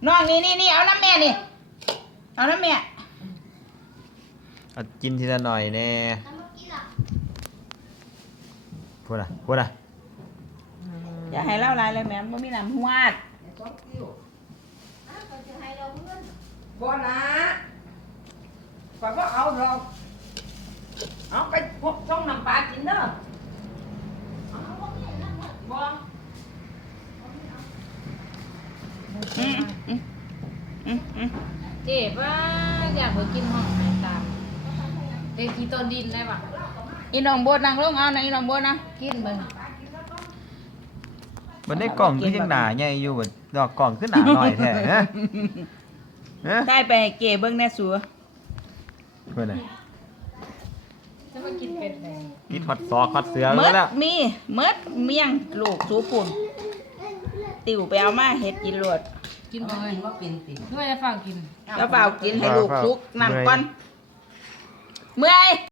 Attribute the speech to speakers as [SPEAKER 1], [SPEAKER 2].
[SPEAKER 1] น้องนี่เอาน้ำแม่นี่เอาน้ำแม่
[SPEAKER 2] เอากินทีละหน่อยแน่พูดนะ
[SPEAKER 1] อย่าให้เล่าลายเลยแม่ไม่มีน้ำหวดบ่นะข่อยบ่เอาหรอกเอาไปพกช่องน้ำปลากินเด้อบ่
[SPEAKER 3] เจ็บว่าอยากไปกินห้องไหนตามเด็กที่ต้นดินได้ปะ
[SPEAKER 1] อีน้องโบดนั่งลงเอานะอีน้องโบดนะ
[SPEAKER 3] กินเบิ่ง
[SPEAKER 2] มันได้กล่องคือยังหนาใหญ่อยู่บ่ดอกกล่องคือหนาหน่อยแท้ฮะฮะ
[SPEAKER 1] ได้ไปให้เก๋เบิ่งแน่สัว
[SPEAKER 2] เพิ่นน่ะ
[SPEAKER 3] จะมากินเป็ดไหน
[SPEAKER 2] กินฮอตซอสฮอตเสือ
[SPEAKER 1] เมิด
[SPEAKER 2] แล้ว
[SPEAKER 1] มีเมิดเมี่ยงลูกสูปุ่นติวไปเอามาเฮ็ดกินรวด
[SPEAKER 3] กินบ่เลยด้วยจะฝากกิน
[SPEAKER 1] แล้วเปล่ากินให้ลูกสุกนั่นก่อนเมื่อย